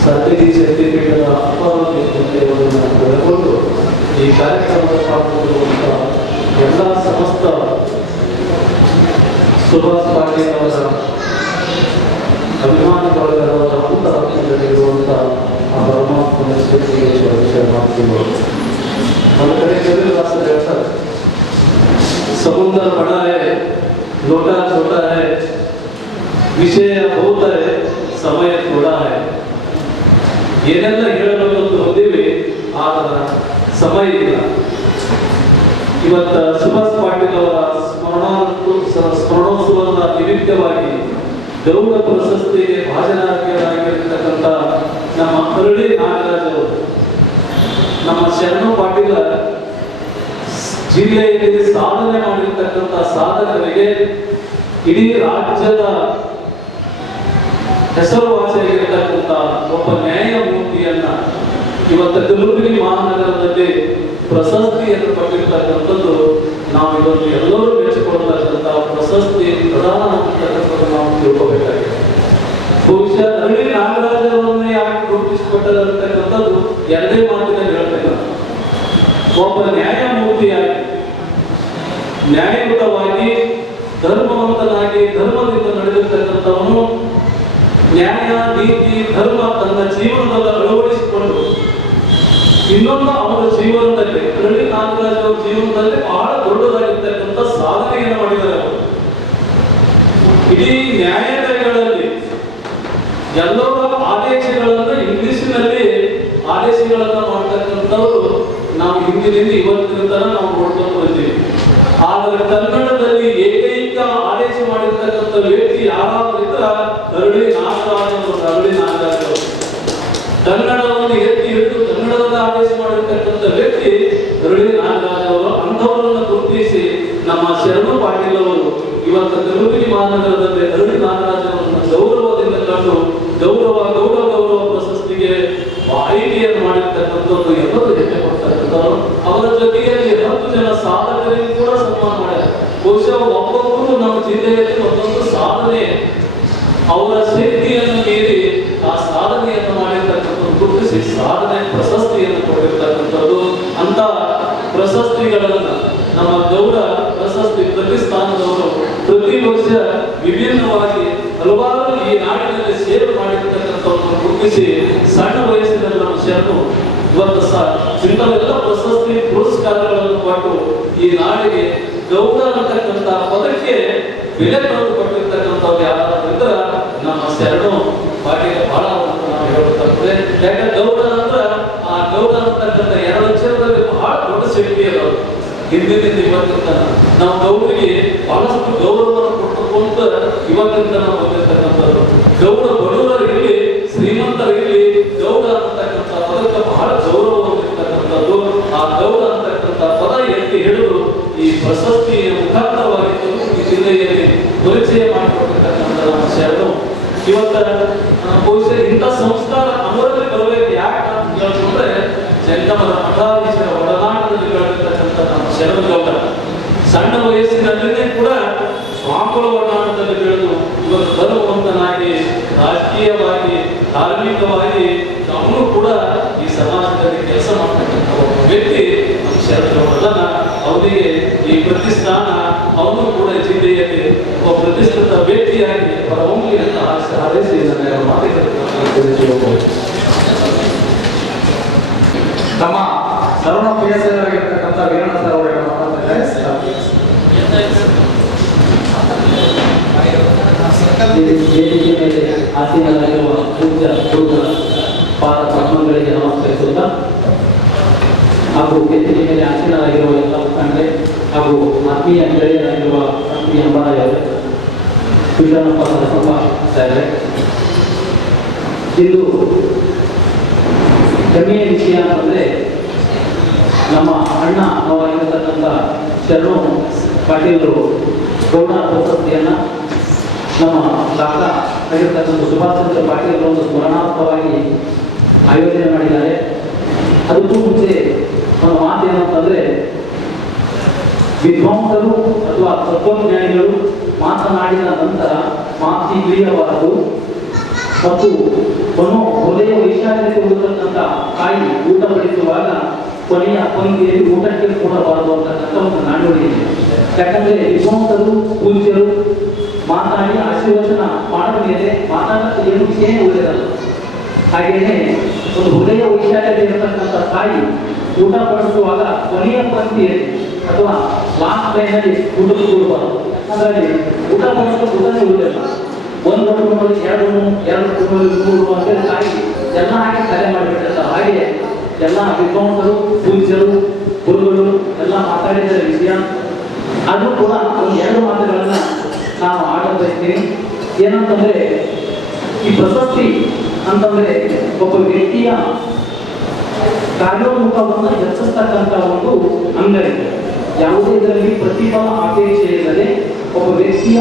ಸತ್ಯಗಿ ಶಕ್ತಿಪೀಠದ ಅಪಾರ ನೇತೃತ್ವವನ್ನು ಬೆಳಗೊಂಡು ಈ ಕಾರ್ಯಕ್ರಮದ ಪಾಲ್ಗೊಂಡಿರುವಂತಹ ಎಲ್ಲ ಸಮಸ್ತ ಸುಭಾಷ್ ಪಾಟೀಲ್ ಅವರ ಅಭಿಮಾನಿಗಳವರ ಅಂತರಲ್ಲಿರುವಂತಹ ಆ ಪರಮಾತ್ಮನ ಶಕ್ತಿಗೆ ವಿಷಯ ಮಾಡ್ತೀವಿ. ಒಂದು ಕಡೆ ಕವಿದಾಸರು ಹೇಳ್ತಾರೆ, समुद्र बड़ा है, लोटा छोटा है, विषय बहुत है, समय थोड़ा है. ಏನೆಲ್ಲ ಹೇಳಬೇಕು ಅಂತ ಹೋದಿವಿ, ಆದ್ರೆ ಸಮಯ ಇಲ್ಲ. ಇವತ್ತು ಸುಭಾಷ್ ಪಾಟೀಲ್ ಅವರ ಸ್ಮರಣೋತ್ಸವದ ನಿಮಿತ್ತವಾಗಿ ಗೌರವ ಪ್ರಶಸ್ತಿಗೆ ಭಾಜನರಾಗಿರ್ತಕ್ಕಂಥ ನಮ್ಮ ಅರಳಿ ನಾಗರಾಜ್ ಅವರು, ನಮ್ಮ ಶರಣ ಪಾಟೀಲ ಜಿಲ್ಲೆಯಲ್ಲಿ ಸಾಧನೆ ಮಾಡಿರ್ತಕ್ಕಂಥ ಸಾಧಕರಿಗೆ ಇಡೀ ರಾಜ್ಯದ ಹೆಸರುವಾಸಿಯಾಗಿರ್ತಕ್ಕಂಥ ಒಬ್ಬ ನ್ಯಾಯಮೂರ್ತಿಯನ್ನ ಇವತ್ತು ಕಲಬುರಗಿ ಮಹಾನಗರದಲ್ಲಿ ಪ್ರಶಸ್ತಿಯನ್ನು ಪಟ್ಟಿರ್ತಕ್ಕಂಥದ್ದು ನಾವು ಇವತ್ತು ಎಲ್ಲರೂ ಮೆಚ್ಚಿಕೊಳ್ತಕ್ಕಂಥ ಪ್ರಶಸ್ತಿ ಪ್ರದಾನ ಮಾಡ್ತಕ್ಕಂಥದ್ದು ನಾವು ತಿಳ್ಕೋಬೇಕಾಗಿದೆ. ಬಹುಶಃ ಹಳ್ಳಿ ನಾಗರಾಜರನ್ನೇ ಯಾಕೆ ಗುರುತಿಸಿಕೊಟ್ಟದಂತಕ್ಕಂಥದ್ದು ಎರಡೇ ಮಾತಿನಲ್ಲಿ ಹೇಳ್ತೇನೆ. ಒಬ್ಬ ನ್ಯಾಯಮೂರ್ತಿಯಾಗಿ ನ್ಯಾಯಯುತವಾಗಿ ಧರ್ಮವಂತನಾಗಿ ಧರ್ಮದಿಂದ ನಡೆದಿರ್ತಕ್ಕಂಥವನು ನ್ಯಾಯ ನೀತಿ ಧರ್ಮ ತನ್ನ ಜೀವನದಲ್ಲಿ ಅಳವಡಿಸಿಕೊಂಡು ಇನ್ನೊಂದು ಅವರ ಜೀವನದಲ್ಲಿ ಹಳ್ಳಿ ನಾಗರಾಜ್ ಅವರ ಜೀವನದಲ್ಲಿ ಬಹಳ ದೊಡ್ಡದಾಗಿರ್ತಕ್ಕಂಥ ಸಾಧನೆಯನ್ನು ಮಾಡಿದ್ದಾರೆ. ಅವರು ಇಡೀ ನ್ಯಾಯಾಲಯಗಳಲ್ಲಿ ಎಲ್ಲರ ಆದೇಶಗಳನ್ನು ಇಂಗ್ಲಿಷಿನಲ್ಲಿ ಆದೇಶಗಳನ್ನು ಮಾಡ್ತಕ್ಕಂಥವರು ನಾವು ಹಿಂದಿನಿಂದ ಇವತ್ತಿನ ತನಕ ನಾವು ನೋಡ್ಕೊಂಡು ಬಂದೀವಿ. ಆದರೆ ಕನ್ನಡದಲ್ಲಿ ಏಕೈಕ ಆದೇಶ ಮಾಡಿರ್ತಕ್ಕಂಥ ವ್ಯಕ್ತಿ ಯಾರಾದ್ರೂ ಇದ್ರ ಅರಳಿ ನಾಗರಾಜ್. ಕನ್ನಡವನ್ನು ಎತ್ತಿ ಹಿಡಿದು ಕನ್ನಡದಲ್ಲಿ ಆದೇಶ ಮಾಡಿರ್ತಕ್ಕಂಥ ವ್ಯಕ್ತಿ ಅರಳಿ ನಾಗರಾಜ್ ಅವರು. ಅಂಥವರನ್ನು ಗುರುತಿಸಿ ನಮ್ಮ ಶರಣು ಪಾಟೀಲ್ ಅವರು ಇವತ್ತು ಕಲಬುರಗಿ ಮಹಾನಗರದಲ್ಲಿ ಅರಳಿ ನಾಗರಾಜ್ ಅವರನ್ನು ಗೌರವದಿಂದ ಕಂಡು ಗೌರವ ಪ್ರಶಸ್ತಿಗೆ ಆಯ್ಕೆಯನ್ನು ಮಾಡಿರ್ತಕ್ಕಂಥದ್ದು ಎಲ್ಲರೂ ಹೆಮ್ಮೆ ಪಡ್ತಕ್ಕಂಥವ್ರು. ಅವರ ಜೊತೆಯಲ್ಲಿ 10 ಜನ ಸಾಧಕರಿಗೆ ಕೂಡ ಸನ್ಮಾನ ಮಾಡ್ಯಾರ. ಬಹುಶಃ ಒಬ್ಬೊಬ್ಬರು ನಮ್ಮ ಜಿಲ್ಲೆಯಲ್ಲಿ ಒಂದೊಂದು ಸಾಧನೆ ಅವರ ಶಕ್ತಿಯನ್ನು ಮೀರಿ ಆ ಸಾಧನೆಯನ್ನು ಮಾಡಿರ್ತಕ್ಕಂಥದ್ದು ಗುರುತಿಸಿ ಸಾಧನೆ ಪ್ರಶಸ್ತಿಯನ್ನು ಕೊಟ್ಟಿರ್ತಕ್ಕಂಥದ್ದು. ಅಂತ ಪ್ರಶಸ್ತಿಗಳನ್ನು ನಮ್ಮ ಗೌರವ ಪ್ರಶಸ್ತಿ ಪ್ರತಿಷ್ಠಾನದವರು ಪ್ರತಿ ವರ್ಷ ವಿಭಿನ್ನವಾಗಿ ಹಲವಾರು ಈ ನಾಡಿನಲ್ಲಿ ಸೇವೆ ಮಾಡಿರ್ತಕ್ಕಂಥವ್ರನ್ನು ಗುರುತಿಸಿ ಸಣ್ಣ ವಯಸ್ಸಿನಲ್ಲಿ ನಮ್ಮ ಶರಣು ಇವತ್ತು ಇಂಥವೆಲ್ಲ ಪ್ರಶಸ್ತಿ ಪುರಸ್ಕಾರಗಳನ್ನು ಕೊಟ್ಟು ಈ ನಾಡಿಗೆ ಗೌರವ ಅಂತಕ್ಕಂಥ ಪದಕ್ಕೆ ಬೆಲೆ ಕೊಟ್ಟಿರ್ತಕ್ಕಂಥವ್ರು ಯಾರಾದ್ರೂ ಇದ್ರೆ ನಮ್ಮ ಶರಣು ಪಾಟೀಲ್ ಬಹಳ ನಾವು ಹೇಳಬೇಕಾಗ್ತದೆ. ಯಾಕಂದ್ರೆ ಗೌರವ ಅಂದ್ರೆ ಆ ಗೌರವ ಅಂತಕ್ಕಂಥ 2 ಅಕ್ಷರದಲ್ಲಿ ಬಹಳ ದೊಡ್ಡ ಶಕ್ತಿ ಇರೋದು. ಹಿಂದಿನಿಂದ ಇವತ್ತಿನ ನಾವು ಗೌರಿಗೆ ಬಹಳಷ್ಟು ಗೌರವವನ್ನು ಕೊಟ್ಟುಕೊಂತ ಇವತ್ತಿನ ನಾವು ಬಂದಿರ್ತಕ್ಕಂಥದ್ದು. ಗೌಡ ಬಡವರಿರಲಿ ಶ್ರೀಮಂತರಿರಲಿ ಗೌಡ ಅಂತಕ್ಕಂಥ ಪದಕ್ಕೆ ಬಹಳ ಗೌರವ ಹೊಂದಿರ್ತಕ್ಕಂಥದ್ದು. ಆ ಗೌಡ ಅಂತಕ್ಕಂಥ ಪದ ಎತ್ತಿ ಹಿಡಿದು ಈ ಪ್ರಶಸ್ತಿಯ ಮುಖಾಂತರವಾಗಿ ಕಲಬುರಗಿ ಜಿಲ್ಲೆಯಲ್ಲಿ ಪರಿಚಯ ಮಾಡಿಕೊಟ್ಟಿರ್ತಕ್ಕಂಥ ನಮ್ಮ ಶರಣು ಇವತ್ತ ಬಹುಶಃ ಇಂಥ ಸಂಸ್ಕಾರ ಅವರಲ್ಲಿ ಬರಬೇಕು. ಯಾಕೆ ಅಂತ ಹೇಳ್ಕೊಂಡ್ರೆ ಜಂಗಮದ ಮಠಾಧೀಶರ ಒಡನಾಟದಲ್ಲಿ ಬೆಳೆದಿರ್ತಕ್ಕಂಥ ನಮ್ಮ ಶರಣು ಗೌಡ ಸಣ್ಣ ವಯಸ್ಸಿನಲ್ಲೇ ಕೂಡ ಸ್ವಾಮಿಗಳ ಒಡನಾಟದಲ್ಲಿ ಬೆಳೆದು ಇವತ್ತು ಧರ್ಮವಂತನಾಗಿ ರಾಜಕೀಯವಾಗಿ ಧಾರ್ಮಿಕವಾಗಿ ಅವನು ಕೂಡ ಈ ಸಮಾಜದಲ್ಲಿ ಕೆಲಸ ಮಾಡ್ತಕ್ಕಂಥ ಒಬ್ಬ ವ್ಯಕ್ತಿ ನಮ್ಮ ಶರಣು ಗೌಡ. ಅವರಿಗೆ ಈ ಪ್ರತಿಷ್ಠಾನ ಅವನು ಕೂಡ ಜಿಲ್ಲೆಯಲ್ಲಿ ಒಬ್ಬ ಪ್ರತಿಷ್ಠಿತ ವ್ಯಕ್ತಿಯಾಗಿ ಹೊರಹೊಮ್ಮಲಿ ಅಂತ ಹಾರೈಸಿ ನನ್ನ ಮಾತುಕತೆ ನಮ್ಮ ಸರ್ವ ಪ್ರಿಯರಾಗಿರ್ತಕ್ಕಂಥ ವೀರಣ್ಣ ಸರ್ ಅವರಿಗೆ ವೇದಿಕೆ ಮೇಲೆ ಆಸೀನರಾಗಿರುವ ಪೂಜ್ಯ ಗುರುಗಳ ಪಾದ ಪದ್ಮಗಳಿಗೆ ನಮಸ್ಕರಿಸುತ್ತಾ ಹಾಗೂ ವೇದಿಕೆ ಮೇಲೆ ಆಸೀನರಾಗಿರುವ ಎಲ್ಲ ಮುಖಂಡರೇ ಹಾಗೂ ಆತ್ಮೀಯ ಗೆಳೆಯರಾಗಿರುವ ಲಕ್ಷ್ಮೀ ಅಂಬಾರಾಯ್ ಅವರೇ, ವಿಶ್ವನಪ್ಪ ಸರಸಪ್ಪ ಸಾಹೇಬರೇ, ಇದು ಹೆಮ್ಮೆಯ ವಿಷಯ ಅಂತಂದ್ರೆ ನಮ್ಮ ಅಣ್ಣ ಅವರಾಗಿರ್ತಕ್ಕಂಥ ಶರಣು ಪಾಟೀಲರು ಗೌಡ ಪ್ರಶಸ್ತಿಯನ್ನ ನಮ್ಮ ತಾತ ಆಗಿರ್ತಕ್ಕಂಥ ಸುಭಾಷ್ ಚಂದ್ರ ಪಾಟೀಲರು ಒಂದು ಸ್ಮರಣಾರ್ಥವಾಗಿ ಆಯೋಜನೆ ಮಾಡಿದ್ದಾರೆ. ಅದಕ್ಕೂ ಮುಂಚೆ ಒಂದು ಮಾತು ಏನಂತಂದ್ರೆ, ವಿದ್ವಾಂಸರು ಅಥವಾ ತತ್ವಜ್ಞಾನಿಗಳು ಮಾತನಾಡಿದ ನಂತರ ಮಾತಿ ಇಳಿಯಬಾರದು ಮತ್ತು ಹೃದಯ ವೈಶಾಲ್ಯತೆ ಹೊಂದತಕ್ಕಂಥ ತಾಯಿ ಊಟ ಬಡಿಸುವಾಗ ಕೊನೆಯ ಪಂಕ್ತಿಯಲ್ಲಿ ಊಟಕ್ಕೆ ಕೂಡಬಾರದು ಅಂತಕ್ಕಂಥ ಒಂದು ನಾಣ್ಣುಡಿ ಇದೆ. ಯಾಕಂದ್ರೆ ವಿದ್ವಾಂಸರು ಪೂಜ್ಯರು ಮಾತಾಡಿ ಆಶೀರ್ವಚನ ಮಾಡಿದ ಮೇಲೆ ಮಾತಾಡಕ್ಕೆ ಏನು ವಿಷಯ ಉಳಿದಲ್ಲ. ಹಾಗೆಯೇ ಒಂದು ಹೃದಯ ವೈಶಾಲ್ಯತೆ ಇರತಕ್ಕಂಥ ತಾಯಿ ಊಟ ಬಡಿಸುವಾಗ ಕೊನೆಯ ಪಂಕ್ತಿಯಲ್ಲಿ ಅಥವಾ ಲಾಸ್ಟ್ ಲೈನಲ್ಲಿ ಊಟಕ್ಕೆ ಕೂಡಬಾರದು. ಅದರಲ್ಲಿ ಊಟ ಬಡಿಸೋ ಊಟನೇ ಉಳಿದಿಲ್ಲ. 1 ಕುಟುಂಬದಲ್ಲಿ 2 ಕುಟುಂಬದಲ್ಲಿ 3 ಅಂತೇಳಿ ತಾಯಿ ಎಲ್ಲ ಹಾಗೆ ಕರೆ ಮಾಡಿಬಿಟ್ಟಿರ್ತಾರೆ. ಹಾಗೆ ಎಲ್ಲ ವಿದ್ವಾಂಸರು ಪೂಜ್ಯರು ಗುರುಗಳು ಎಲ್ಲ ಮಾತಾಡಿದ ವಿಷಯ ಅದು ಕೂಡ ಒಂದು 2 ಮಾತುಗಳನ್ನ ನಾನು ಆಡಲು ಬಯಸ್ತೀನಿ. ಏನಂತಂದ್ರೆ, ಈ ಪ್ರಶಸ್ತಿ ಅಂತಂದ್ರೆ ಒಬ್ಬ ವ್ಯಕ್ತಿಯ ಕಾರ್ಯೋನ್ಮುಖವನ್ನು ಹೆಚ್ಚಿಸ್ತಕ್ಕಂಥ ಒಂದು ಅಂಗಡಿ. ಯಾವುದೇ ಇದರಲ್ಲಿ ಪ್ರತಿಫಲ ಅಪೇಕ್ಷೆ ಇಲ್ಲದೆ ಒಬ್ಬ ವ್ಯಕ್ತಿಯ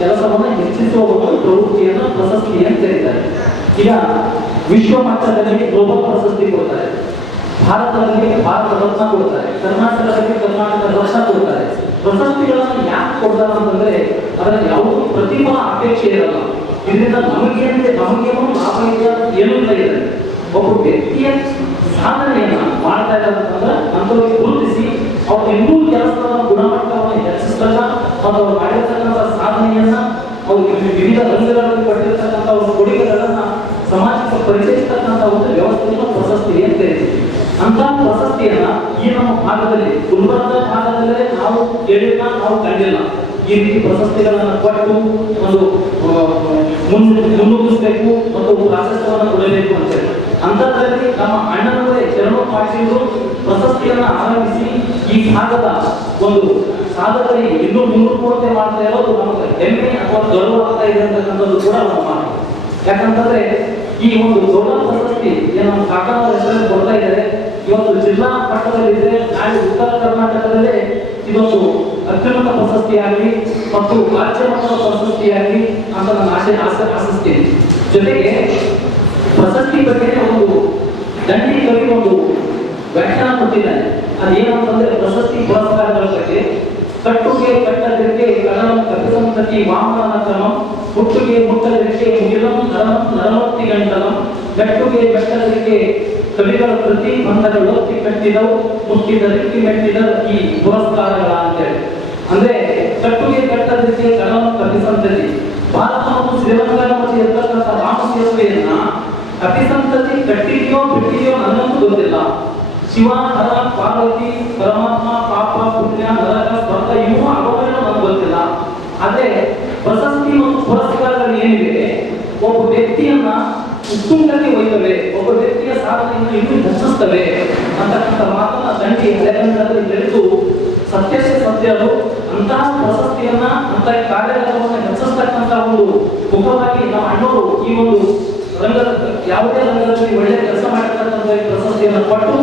ಕೆಲಸವನ್ನು ಹೆಚ್ಚಿಸುವ ಒಂದು ಪ್ರವೃತ್ತಿಯನ್ನು ಪ್ರಶಸ್ತಿ ಅಂತ ಕರೀತಾರೆ. ಈಗ ವಿಶ್ವ ಮಟ್ಟದಲ್ಲಿ ಗ್ಲೋಬಲ್ ಪ್ರಶಸ್ತಿ ಕೊಡ್ತಾರೆ, ಭಾರತದಲ್ಲಿ ಭಾರತ ರತ್ನ ಕೊಡ್ತಾರೆ, ಕರ್ನಾಟಕದಲ್ಲಿ ಕರ್ನಾಟಕ ರತ್ನ ಕೊಡ್ತಾರೆ. ಪ್ರಶಸ್ತಿಗಳನ್ನು ಯಾಕೆ ಕೊಡ್ತಾರೆ ಅಂತಂದ್ರೆ ಅದರಲ್ಲಿ ಯಾವುದೂ ಪ್ರತಿಫಲ ಅಪೇಕ್ಷೆ ಇರಲ್ಲ. ಇದರಿಂದ ನಮಗೇನು ಲಾಭ ಇದೆ ಏನೂ ಇಲ್ಲ. ಇದೆ ಒಬ್ಬ ವ್ಯಕ್ತಿಯ ಸಾಧನೆಯನ್ನ ಮಾಡ್ತಾ ಇದ್ದಾರೆ ಅಂತಂದ್ರೆ ಗುರುತಿಸಿ ಅವ್ರು ಇನ್ನೂ ಕೆಲಸದ ಗುಣಮಟ್ಟವನ್ನು ಹೆಚ್ಚಿಸಿದಾಗ ಮತ್ತು ಅವ್ರು ಮಾಡಿರ್ತಕ್ಕಂಥ ಸಾಧನೆಯನ್ನ ಅವ್ರು ವಿವಿಧ ರಂಗಗಳಲ್ಲಿ ಪಟ್ಟಿರ್ತಕ್ಕಂಥ ಒಂದು ಕೊಡುಗೆಗಳನ್ನ ಸಮಾಜಕ್ಕೆ ಪರಿಚಯಿಸ್ತಕ್ಕಂಥ ಒಂದು ವ್ಯವಸ್ಥೆಯನ್ನು ಪ್ರಶಸ್ತಿ ಅಂತ ಕರೀತೀವಿ. ಅಂತ ಪ್ರಶಸ್ತಿಯನ್ನ ಈ ನಮ್ಮ ಭಾಗದಲ್ಲಿ ಗುಲ್ಬರ್ಗ ಭಾಗದಲ್ಲೇ ನಾವು ಕೇಳಿಲ್ಲ, ನಾವು ಕಂಡಿಲ್ಲ. ಈ ರೀತಿ ಪ್ರಶಸ್ತಿಗಳನ್ನು ಕೊಟ್ಟು ಒಂದು ಮುನ್ನುಗ್ಗಿಸಬೇಕು ಮತ್ತು ಪ್ರಾಶಸ್ತ್ಯವನ್ನು ಕೊಡಬೇಕು ಅಂತೇಳಿ ಅಂತದ್ರಲ್ಲಿ ನಮ್ಮ ಅಣ್ಣನವರೇ ಶರಣು ಪಾಟೀಲರು ಪ್ರಶಸ್ತಿಯನ್ನ ಆರಂಭಿಸಿ ಈ ಭಾಗದ ಒಂದು ಸಾಧಕರಿಗೆ ಇನ್ನೂ ಮುಂದುವರಿಕೆ ಮಾಡ್ತಾ ಇರೋದು ನಮಗೆ ಹೆಮ್ಮೆ ಅಥವಾ ಗೌರವ ಆಗ್ತಾ ಇದೆ ಅಂತಕ್ಕಂಥದ್ದು ಕೂಡ ನಮ್ಮ ಮಾತು. ಯಾಕಂತಂದ್ರೆ ಈ ಒಂದು ದೊಡ್ಡ ಪ್ರಶಸ್ತಿ ಏನು ನಮ್ಮ ಕಾಕನವರ ಹೆಸರಲ್ಲಿ ಕೊಡ್ತಾ ಇದ್ದಾರೆ, ಇವತ್ತು ಜಿಲ್ಲಾ ಮಟ್ಟದಲ್ಲಿದೆ, ನಾಳೆ ಉತ್ತರ ಕರ್ನಾಟಕದಲ್ಲೇ ಇದೊಂದು ಅತ್ಯುನ್ನತ ಪ್ರಶಸ್ತಿಯಾಗಲಿ ಮತ್ತು ರಾಜ್ಯ ಮಟ್ಟದ ಪ್ರಶಸ್ತಿಯಾಗಲಿ ಅಂತ ನಾನು ಆಶಿಸ್ತೇನೆ. ಜೊತೆಗೆ ಪ್ರಶಸ್ತಿ ಬಗ್ಗೆ ಒಂದು ದಂಡಿ ಕವಿ ಒಂದು ವ್ಯಾಖ್ಯಾನ ಕೊಟ್ಟಿದ್ದಾನೆ. ಅದೇನಂತಂದ್ರೆ ಪ್ರಶಸ್ತಿ ಪುರಸ್ಕಾರಗಳ ಬಗ್ಗೆ ಕಟ್ಟುಗೆ ಕಟ್ಟದಿಕ್ಕೆ ಕಡಲಂ ಕಪಿಸಂತತಿ ವಾಮನ ಕ್ರಮಂ ಹುಟ್ಟುಗೆ ಮುಟ್ಟದಿಕ್ಕೆ ಮುಗಿಲಂ ನರಮತ್ತಿ ಗಂಟಲಂ ಗಟ್ಟುಗೆ ಬೆಟ್ಟದಿಕ್ಕೆ ಕವಿಗಳ ಪ್ರತಿ ಬಂಧಗಳು ಒತ್ತಿ ಕಟ್ಟಿದವು ಮುಟ್ಟಿದಕ್ಕೆ ಮೆಟ್ಟಿದ ಈ ಪುರಸ್ಕಾರಗಳ ಅಂತೇಳಿ. ಅಂದ್ರೆ ಕಟ್ಟುಗೆ ಕಟ್ಟದಿಕ್ಕೆ ಕಡಲಂ ಕಪಿಸಂತತಿ ಭಾರತ ಮತ್ತು ಶ್ರೀಲಂಕಾ ಮಧ್ಯೆ ಇರತಕ್ಕಂಥ ರಾಮಸೇತುವೆಯನ್ನ ಕಪಿಸಂತತಿ ಕಟ್ಟಿದೆಯೋ ಬಿಟ್ಟಿದೆಯೋ ನನ್ನಂತೂ ಗೊತ್ತಿಲ್ಲ. ಶಿವ, ಹರ, ಪಾರ್ವತಿ, ಪರಮಾತ್ಮ, ಪಾಪ, ಪುಣ್ಯ, ನರಕ, ಸ್ವರ್ಗ ಇವು ಆಗೋವೇನೋ ನಮ್ಗೆ ಗೊತ್ತಿಲ್ಲ. ಆದ್ರೆ ಪ್ರಶಸ್ತಿ ಮತ್ತು ಪುರಸ್ಕಾರಗಳು ಏನಿವೆ ಒಬ್ಬ ವ್ಯಕ್ತಿಯನ್ನ ಉತ್ತುಂಗಕ್ಕೆ ಒಯ್ತವೆ, ಒಬ್ಬ ವ್ಯಕ್ತಿಯ ಸಾಧನೆಯನ್ನು ಇನ್ನೂ ಹೆಚ್ಚಿಸ್ತವೆ ಅಂತಕ್ಕಂಥ ಮಾತನ್ನ ದಂಡಿ ಹಳೆಗನ್ನಡದಲ್ಲಿ ಬೆಳೆದು ಸತ್ಯಕ್ಕೆ ಸತ್ಯರು ಅಂತಹ ಪ್ರಶಸ್ತಿಯನ್ನ ಅಂತಹ ಕಾರ್ಯಗಳನ್ನು ಹೆಚ್ಚಿಸ್ತಕ್ಕಂಥ ಒಂದು ಮುಖವಾಗಿ ನಮ್ಮ ಅಣ್ಣವರು ಈ ಒಂದು ರಂಗದ ಯಾವುದೇ ರಂಗದಲ್ಲಿ ಒಳ್ಳೆಯ ಕೆಲಸ ಮಾಡಿರ್ತಕ್ಕಂಥ ಪ್ರಶಸ್ತಿಯನ್ನು ಕೊಟ್ಟು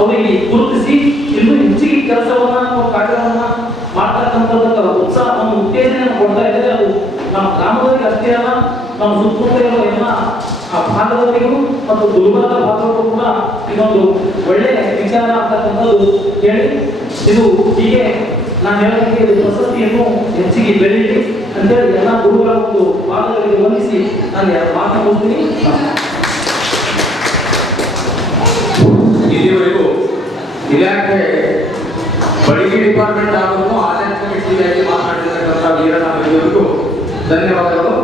ಅವರಿಗೆ ಗುರುತಿಸಿ ಇನ್ನೂ ಹೆಚ್ಚಿಗೆ ಕೆಲಸವನ್ನ ಅಥವಾ ಕಾರ್ಯವನ್ನ ಮಾಡ್ತಕ್ಕಂಥದ್ದಕ್ಕೆ ಉತ್ಸಾಹವನ್ನು ಉತ್ತೇಜನೆಯನ್ನು ಕೊಡ್ತಾ ಇದ್ದಾರೆ. ಅದು ನಮ್ಮ ಗ್ರಾಮದವರಿಗೆ ಅಷ್ಟೇ ಅಲ್ಲ, ನಮ್ಮ ಸುತ್ತಮುತ್ತ ಇರುವ ಎಲ್ಲ ಆ ಭಾಗದವರಿಗೂ ಮತ್ತು ಗುಲ್ಬರ್ಗ ಭಾಗದವರಿಗೂ ಕೂಡ ಇದೊಂದು ಒಳ್ಳೆಯ ವಿಚಾರ ಅಂತಕ್ಕಂಥದ್ದು ಹೇಳಿ ಇದು ಹೀಗೆ ನಾನು ಹೇಳೋದಕ್ಕೆ ಇದು ಪ್ರಶಸ್ತಿಯನ್ನು ಹೆಚ್ಚಿಗೆ ಬೆಳೀಲಿ ಅಂತೇಳಿ ಎಲ್ಲ ಗುರುಗಳ ಒಂದು ಭಾಗಗಳಿಗೆ ವಂದಿಸಿ ನಾನು ಮಾತನಾಡ್ತೀನಿ. ಇಲ್ಲಿವರೆಗೂ ಇಲಾಖೆ ಬಳಿಗೆ ಡಿಪಾರ್ಟ್ಮೆಂಟ್ ಆದರೂ ಆಧ್ಯಾತ್ಮಿಕ ಟಿವಿಯಾಗಿ ಮಾತನಾಡಿರ್ತಕ್ಕಂಥ ವೀರನಾಮರಿಗೂ ಧನ್ಯವಾದಗಳು.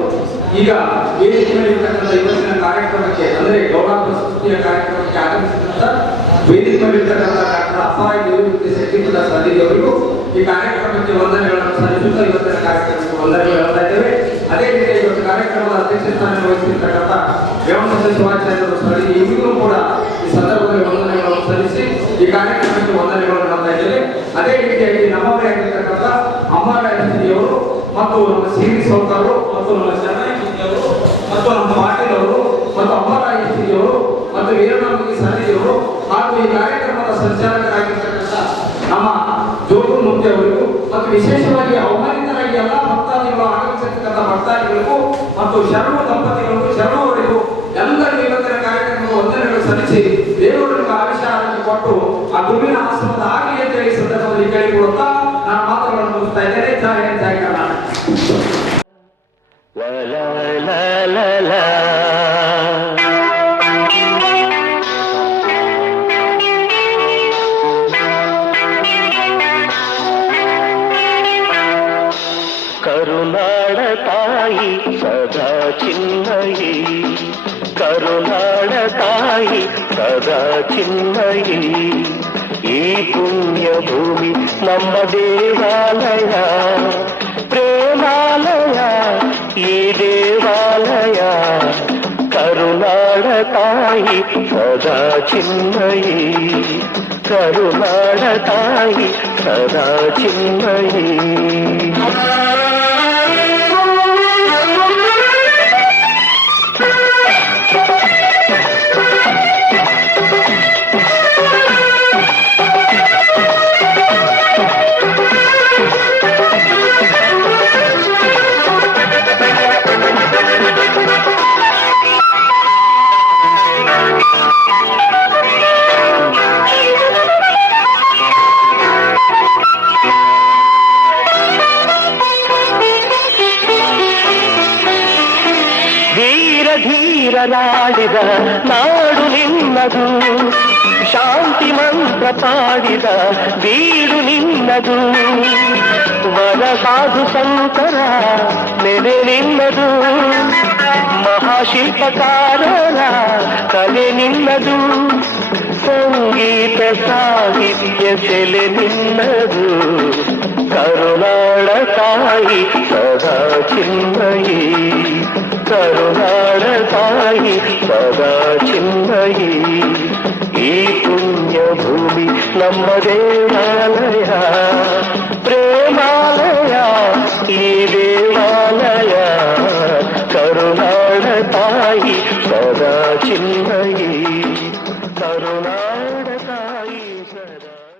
ಈಗ ವೇದಿಕೆಯಲ್ಲಿರ್ತಕ್ಕಂಥ ಇವತ್ತಿನ ಕಾರ್ಯಕ್ರಮಕ್ಕೆ ಅಂದರೆ ಗೌರವ ಪ್ರಶಸ್ತಿಯ ಕಾರ್ಯಕ್ರಮಕ್ಕೆ ಆಗಮಿಸಿದಂಥ ವೇದಿಕೆಯಲ್ಲಿರ್ತಕ್ಕಂಥ ಡಾಕ್ಟರ್ ಅಪ್ಪಾಯಿ ದೇವಮೂರ್ತಿ ಶೆಟ್ಟಿಪುರ ಸದಿಯವರಿಗೂ ಈ ಕಾರ್ಯಕ್ರಮಕ್ಕೆ ವಂದನೆಗಳನ್ನು ಸಲ್ಲಿಸುತ್ತಾ ಇವತ್ತಿನ ಕಾರ್ಯಕ್ರಮಕ್ಕೆ ವಂದನೆಗಳು ಹೇಳ್ತಾ ಇದ್ದೇವೆ. ಅದೇ ರೀತಿ ಇವತ್ತು ಕಾರ್ಯಕ್ರಮದ ಅಧ್ಯಕ್ಷ ಸ್ಥಾನ ವಹಿಸಿರ್ತಕ್ಕಂಥ ರೇವಣಸಿದ್ಧ ಶಿವಾಚಾರ್ಯರು ಸ್ಥಳೀಯ ಇವರಿಗೂ ಕೂಡ ಈ ಸಂದರ್ಭದಲ್ಲಿ ವಂದನೆಗಳನ್ನು ಸಲ್ಲಿಸಿ ಈ ಕಾರ್ಯಕ್ರಮಕ್ಕೆ ವಂದನೆಗಳನ್ನು ಹೇಳ್ತಾ ಇದ್ದೇವೆ. ಅದೇ ರೀತಿಯಾಗಿ ನಮ್ಮವರೇ ಆಗಿರ್ತಕ್ಕಂಥ ಅಮ್ಮಾರಾಯರು ಮತ್ತು ನಮ್ಮ ಸಿರಿ ಸೌಕರು ಮತ್ತು ನಮ್ಮ ಚನ್ನಯ್ಯವರು ಮತ್ತು ನಮ್ಮ ಪಾಟೀಲ್ ಅವರು ಮತ್ತು ಅಮ್ಮಾರಾಯರು ಮತ್ತು ವೀರನಾಮಗಿ ಸನ್ನಿಧಿಯವರು ಹಾಗೂ ಈ ಕಾರ್ಯಕ್ರಮದ ಸಂಚಾಲಕರಾಗಿರ್ತಕ್ಕಂಥ ನಮ್ಮ ಜೋಗು ಮುಖ್ಯ ಅವರಿಗೂ ಮತ್ತು ವಿಶೇಷವಾಗಿ ಅವಮಾನಿತರಾಗಿ ಎಲ್ಲ ಭಕ್ತಾದಿಗಳು ಆಗಮಿಸಿರ್ತಕ್ಕಂಥ ಭಕ್ತಾದಿಗಳಿಗೂ ಮತ್ತು ಶರಣು ದಂಪತಿಗಳಿಗೂ ಶರಣು ಅವರಿಗೂ ಎಲ್ಲರಿಗೂ ಇವತ್ತಿನ ಕಾರ್ಯಕ್ರಮದ ವಂದನೆಗಳು ಸಲ್ಲಿಸಿ ದೇವರಿಗೆ ಆಯುಷ ಆರೋಗ್ಯ ಕೊಟ್ಟು ಆ ಗುರುವಿನ ಆಶ್ರಮದ ಆಗಲಿ ಅಂತ ಹೇಳಿ ಸಂದರ್ಭದಲ್ಲಿ ಕೇಳಿಕೊಡುತ್ತಾ ನಾನು ಮಾತುಗಳನ್ನು ಮುಗಿಸ್ತಾ ಇದ್ದೇನೆ. ಜಯ ಹಿಂದ್, ಜಯ ಕರ್ನಾಟಕ. ಕರುನಾಡ ತಾಯಿ ಸದಾ ಚಿನ್ಮಯಿ, ಕರುನಾಡ ತಾಯಿ ಸದಾ ಚಿನ್ಮಯಿ, ಈ ಪುಣ್ಯ ಭೂಮಿ ನಮ್ಮ ದೇವಾಲಯ, ಪ್ರೇಮಾಲಯ ಈ ದೇವಾಲಯ, ಕರುನಾಡ ತಾಯಿ ಸದಾ ಚಿನ್ಮಯಿ, ಕರುನಾಡ ತಾಯಿ ಸದಾ ಚಿನ್ಮಯಿ. ಧೀರರಾಡಿದ ನಾಡು ನಿನ್ನದು, ಶಾಂತಿ ಮಂತ್ರ ಪಾಡಿದ ಬೀಡು ನಿನ್ನದು, ವರ ಸಾಧು ಸಂತರ ನೆಲೆ ನಿನ್ನದು, ಮಹಾಶಿಲ್ಪಕಾರರ ಕಲೆ ನಿನ್ನದು, ಸಂಗೀತ ಸಾಹಿತ್ಯ ಸೆಲೆ ನಿನ್ನದು, ಕರುನಾಡ ತಾಯಿ ಸದಾ ಚಿನ್ಮಯಿ, ಕರುನಾಡ ತಾಯಿ ಸದಾ ಚಿನ್ಮಯಿ. ಈ ಪುಣ್ಯ ಭೂಮಿ ನಮ್ಮ ದೇವಾಲಯ, ಪ್ರೇಮಾಲಯ.